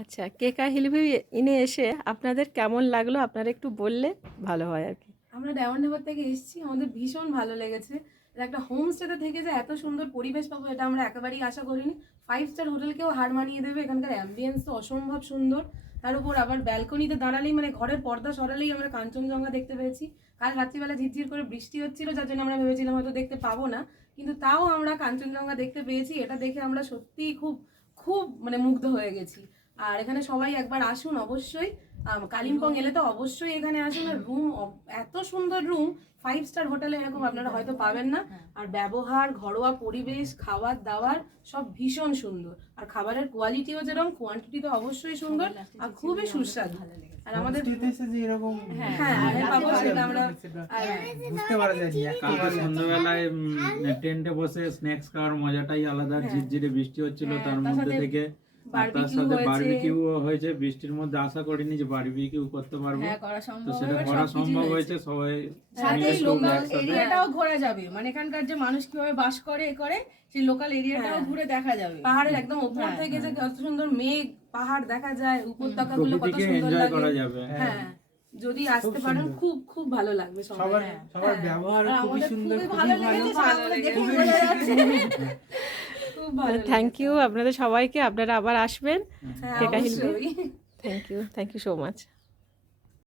আচ্ছা, কেকা হিলভিউ ইনে এসে আপনাদের কেমন লাগলো আপনারা একটু বললে ভালো হয় আর কি। আমরা ডায়মন্ড হারবার থেকে এসেছি, আমাদের ভীষণ ভালো লেগেছে। একটা হোমস্টেতে থেকে যে এত সুন্দর পরিবেশ পাবো এটা আমরা একেবারেই আশা করিনি। 5 স্টার হোটেলকেও হার মানিয়ে দেবে। এখানকার অ্যাম্বিয়েন্স তো অসম্ভব সুন্দর। তার উপর আবার ব্যালকনিতে দাঁড়ালেই মানে ঘরের পর্দা সরালেই আমরা কাঞ্চনজঙ্ঘা দেখতে পেয়েছি। কাল রাত্রিবেলা ঝিরঝির করে বৃষ্টি হচ্ছিল, যার জন্য আমরা ভেবেছিলাম হয়তো দেখতে পাবো না, কিন্তু তাও আমরা কাঞ্চনজঙ্ঘা দেখতে পেয়েছি। এটা দেখে আমরা সত্যিই খুব খুব মানে মুগ্ধ হয়ে গেছি। আর এখানে সবাই একবার আসুন অবশ্যই। কালিম্পং এলে তো অবশ্যই এখানে আসুন। আর রুম, এত সুন্দর রুম, 5 স্টার হোটেলে এরকম আপনারা হয়তো পাবেন না। আর ব্যবহার, ঘরোয়া পরিবেশ, খাবার দাবার সব ভীষণ সুন্দর। আর খাবারের কোয়ালিটিও যেরকম, কোয়ান্টিটি তো অবশ্যই সুন্দর আর খুবই সুস্বাদু। আর আমাদের যে এরকম বুঝতে পারা যায় না, কালকে সন্ধ্যাবেলায় টেন্টে বসে স্ন্যাক্স খাওয়ার মজাটাই আলাদা। ঝিরঝিরে বৃষ্টি হচ্ছিল, তার মধ্যে থেকে তার সাথে বারবিকিউ হয়েছে। বৃষ্টির মধ্যে আশা করিনি যে বারবিকিউ করতে পারবো, তো সেটা করা সম্ভব হয়েছে। সবাই এরিয়াটাও ঘোরা যাবে, মানে এখানকার যে মানুষ কিভাবে বাস করে সেই লোকাল এরিয়াটাও ঘুরে দেখা যাবে। পাহাড়ের একদম উপর থেকে যে কত সুন্দর মেঘ, পাহাড় দেখা যায়, উপত্যকাগুলো কত সুন্দর লাগে। হ্যাঁ, যদি আসতে পারেন খুব খুব ভালো লাগবে। সবার ব্যবহার খুবই সুন্দর, ভালো লেগেছে। থ্যাংক ইউ আপনাদের সবাইকে, আপনারা আবার আসবেন Keka Hillview. Thank you so much.